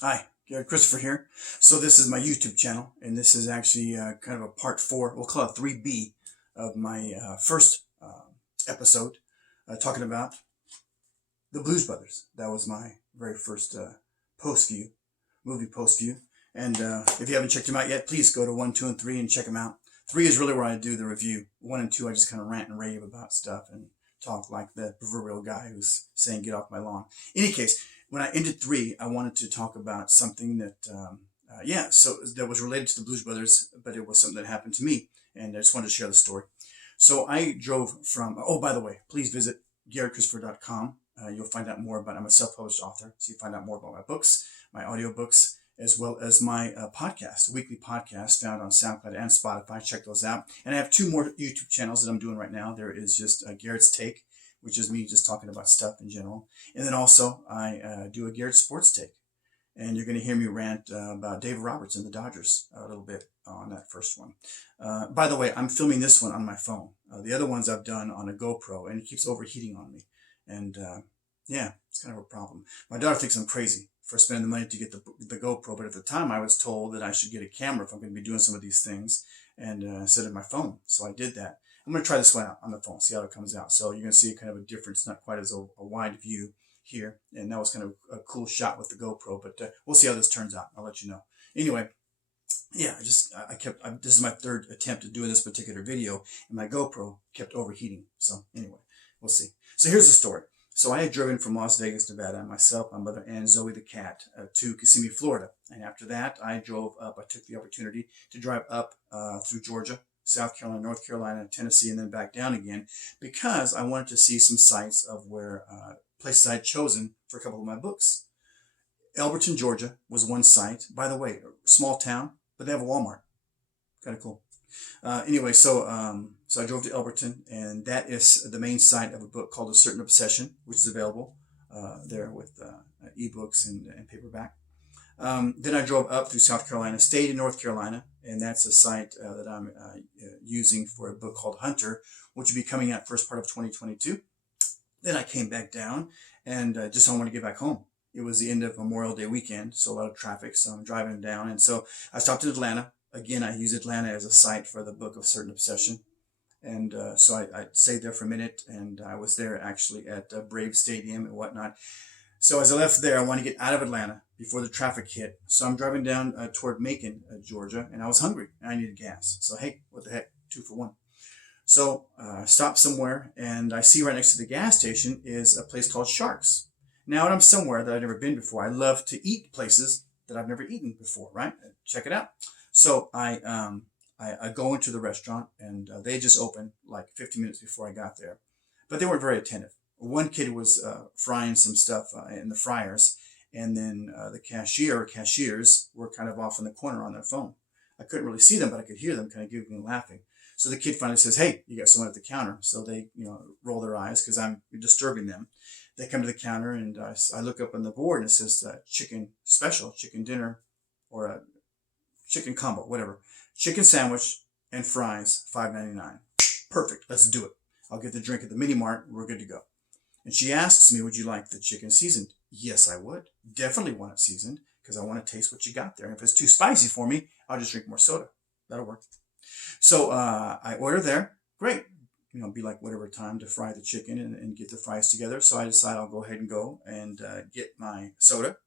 Hi, Garrett Christopher here. So this is my YouTube channel, and this is actually kind of a part 4. We'll call it 3B of my first episode, talking about the Blues Brothers. That was my very first post view, movie post view. And if you haven't checked them out yet, please go to 1, 2, and 3 and check them out. 3 is really where I do the review. 1 and 2, I just kind of rant and rave about stuff and talk like the proverbial guy who's saying, "Get off my lawn." In any case, when I ended 3, I wanted to talk about something that, so that was related to the Blues Brothers, but it was something that happened to me, and I just wanted to share the story. So I drove from, oh, by the way, please visit GaretChristopher.com. You'll find out more about, I'm a self-published author, so you find out more about my books, my audiobooks, as well as my podcast, a weekly podcast found on Soundcloud and Spotify. Check those out. And I have 2 more YouTube channels that I'm doing right now. There is just Garrett's Take, which is me just talking about stuff in general. And then also I do a Garrett Sports Take. And you're going to hear me rant about Dave Roberts and the Dodgers a little bit on that first one. By the way, I'm filming this one on my phone. The other ones I've done on a GoPro, and it keeps overheating on me. And yeah, it's kind of a problem. My daughter thinks I'm crazy for spending the money to get the GoPro, but at the time I was told that I should get a camera if I'm going to be doing some of these things, and instead of my phone. So I did that. I'm going to try this one out on the phone, see how it comes out. So you're going to see kind of a difference, not quite as a wide view here. And that was kind of a cool shot with the GoPro, but we'll see how this turns out. I'll let you know. Anyway, yeah, this is my 3rd attempt at doing this particular video, and my GoPro kept overheating. So anyway, we'll see. So here's the story. So I had driven from Las Vegas, Nevada, myself, my mother, and Zoe the cat, to Kissimmee, Florida. And after that, I drove up. I took the opportunity to drive up through Georgia, South Carolina, North Carolina, Tennessee, and then back down again, because I wanted to see some sites of where places I'd chosen for a couple of my books. Elberton, Georgia was one site. By the way, small town, but they have a Walmart. Kind of cool. Anyway, so I drove to Elberton, and that is the main site of a book called A Certain Obsession, which is available there with ebooks and paperback. Then I drove up through South Carolina, stayed in North Carolina, and that's a site that I'm using for a book called Hunter, which will be coming out first part of 2022. Then I came back down, and just I want to get back home. It was the end of Memorial Day weekend, so a lot of traffic, so I'm driving down. And so I stopped in Atlanta. Again, I use Atlanta as a site for the book of Certain Obsession. And so I stayed there for a minute, and I was there actually at Brave Stadium and whatnot. So as I left there, I wanted to get out of Atlanta before the traffic hit. So I'm driving down toward Macon, Georgia, and I was hungry, and I needed gas. So, hey, what the heck, 2 for 1. So I stopped somewhere, and I see right next to the gas station is a place called Sharks. Now that I'm somewhere that I've never been before, I love to eat places that I've never eaten before, right? Check it out. So I go into the restaurant, and they just opened like 15 minutes before I got there. But they weren't very attentive. One kid was frying some stuff in the fryers, and then the cashiers were kind of off in the corner on their phone. I couldn't really see them, but I could hear them kind of giggling and laughing. So the kid finally says, "Hey, you got someone at the counter." So they, roll their eyes because I'm disturbing them. They come to the counter, and I look up on the board, and it says chicken special, chicken dinner, or a chicken combo, whatever. Chicken sandwich and fries, $5.99. Perfect. Let's do it. I'll get the drink at the mini mart. We're good to go. And she asks me, "Would you like the chicken seasoned?" Yes, I would. Definitely want it seasoned because I want to taste what you got there. And if it's too spicy for me, I'll just drink more soda. That'll work. So I order there. Great. Be like whatever time to fry the chicken and get the fries together. So I decide I'll go ahead and go and get my soda,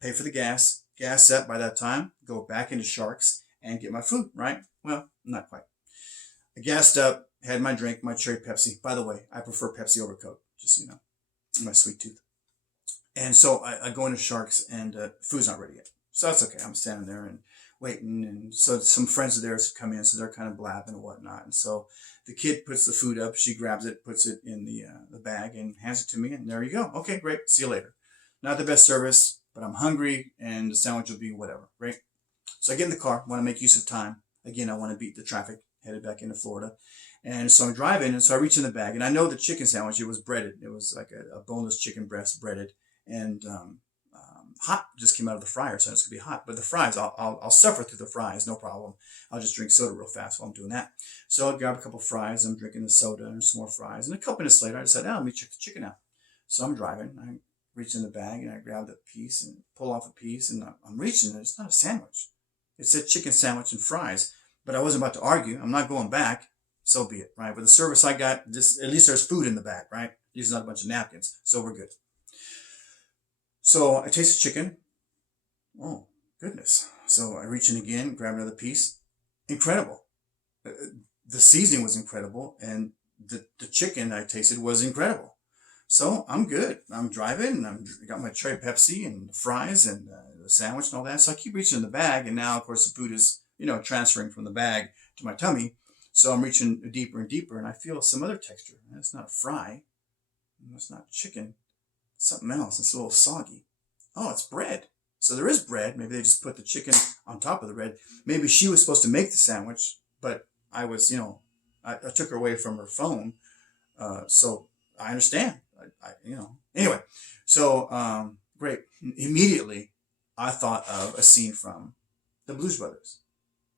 pay for the gas up by that time, go back into Sharks and get my food, right? Well, not quite. I gassed up, had my drink, my cherry Pepsi. By the way, I prefer Pepsi over Coke, just so you know, my sweet tooth. And so I go into Sharks, and food's not ready yet. So that's okay. I'm standing there and waiting. And so some friends of theirs come in, so they're kind of blabbing and whatnot. And so the kid puts the food up. She grabs it, puts it in the bag, and hands it to me. And there you go. Okay, great. See you later. Not the best service, but I'm hungry, and the sandwich will be whatever. Great. So I get in the car, want to make use of time. Again, I want to beat the traffic, headed back into Florida. And so I'm driving, and so I reach in the bag, and I know the chicken sandwich, it was breaded. It was like a boneless chicken breast breaded, and hot, just came out of the fryer, so it's going to be hot. But the fries, I'll suffer through the fries, no problem. I'll just drink soda real fast while I'm doing that. So I grab a couple of fries, I'm drinking the soda and some more fries. And a couple minutes later, I decided, let me check the chicken out. So I'm driving, reach in the bag and I grabbed a piece and pull off a piece and I'm reaching and it's not a sandwich. It said chicken sandwich and fries, but I wasn't about to argue. I'm not going back. So be it, right? With the service I got, this, at least there's food in the bag, right? These are not a bunch of napkins, so we're good. So I taste the chicken. Oh, goodness. So I reach in again, grab another piece. Incredible. The seasoning was incredible, and the chicken I tasted was incredible. So I'm good. I'm driving, and I got my tray of Pepsi and fries and the sandwich and all that. So I keep reaching in the bag, and now, of course, the food is, transferring from the bag to my tummy. So I'm reaching deeper and deeper, and I feel some other texture. It's not a fry. It's not chicken. It's something else. It's a little soggy. Oh, it's bread. So there is bread. Maybe they just put the chicken on top of the bread. Maybe she was supposed to make the sandwich, but I was, I took her away from her phone. So I understand. Anyway, so great. Immediately, I thought of a scene from the Blues Brothers.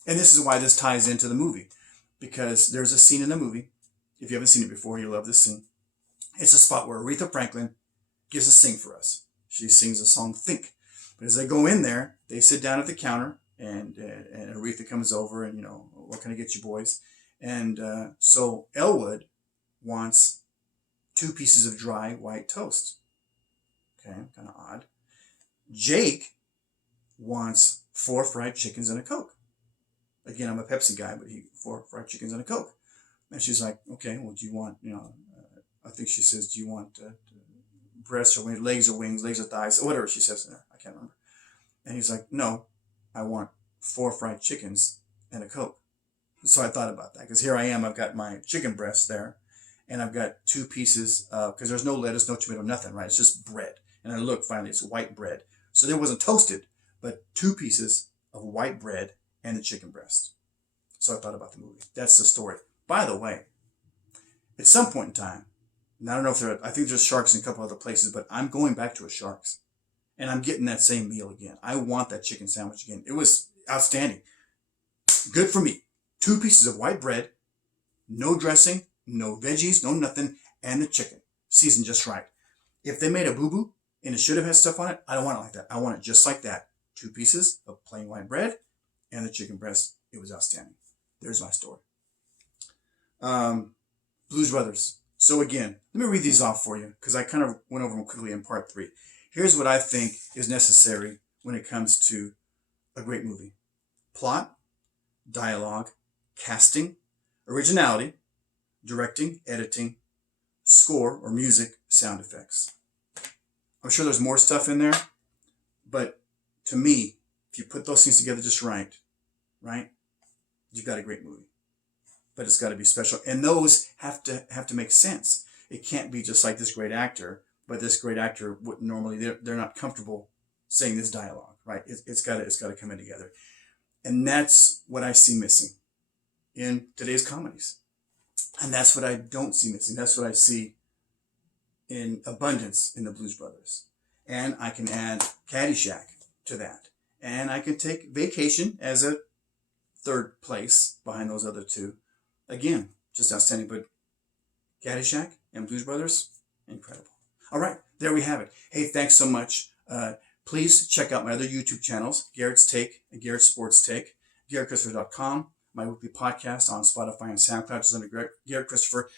And this is why this ties into the movie. Because there's a scene in the movie. If you haven't seen it before, you'll love this scene. It's a spot where Aretha Franklin gives a sing for us. She sings the song Think. But as they go in there, they sit down at the counter, and Aretha comes over and, what can I get you boys? And so Elwood wants 2 pieces of dry white toast. Okay, kind of odd. Jake wants 4 fried chickens and a Coke. Again, I'm a Pepsi guy, but 4 fried chickens and a Coke. And she's like, okay, well, do you want, I think she says, do you want breasts or wings, legs or wings, legs or thighs, or whatever she says in there. I can't remember. And he's like, no, I want 4 fried chickens and a Coke. So I thought about that, because here I am, I've got my chicken breast there, and I've got 2 pieces, because there's no lettuce, no tomato, nothing, right? It's just bread. And I look, finally, it's white bread. So it wasn't toasted, but 2 pieces of white bread and the chicken breast. So I thought about the movie. That's the story. By the way, at some point in time, and I don't know if I think there's Sharks in a couple other places, but I'm going back to a Sharks. And I'm getting that same meal again. I want that chicken sandwich again. It was outstanding. Good for me. 2 pieces of white bread, no dressing, no veggies, no nothing, and the chicken. Seasoned just right. If they made a boo-boo and it should have had stuff on it, I don't want it like that. I want it just like that. 2 pieces of plain white bread and the chicken breast. It was outstanding. There's my story. Blues Brothers. So again, let me read these off for you, because I kind of went over them quickly in part 3. Here's what I think is necessary when it comes to a great movie. Plot, dialogue, casting, originality, directing, editing, score or music, sound effects. I'm sure there's more stuff in there, but to me, if you put those things together just right, you've got a great movie. But it's got to be special. And those have to make sense. It can't be just like this great actor, but this great actor wouldn't normally, they're not comfortable saying this dialogue, right? It's got to come in together. And that's what I see missing in today's comedies. And that's what I don't see missing. That's what I see in abundance in the Blues Brothers. And I can add Caddyshack to that. And I can take Vacation as a 3rd place behind those other 2. Again, just outstanding. But Caddyshack and Blues Brothers, incredible. All right, there we have it. Hey, thanks so much. Please check out my other YouTube channels, Garet's Take and Garet's Sports Take, GaretChristopher.com, my weekly podcast on Spotify and SoundCloud, just under Garet Christopher.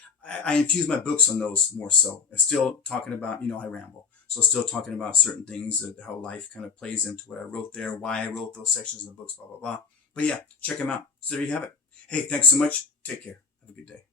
I infuse my books on those more so. I'm still talking about, I ramble. So still talking about certain things, how life kind of plays into what I wrote there, why I wrote those sections in the books, blah, blah, blah. But yeah, check them out. So there you have it. Hey, thanks so much. Take care. Have a good day.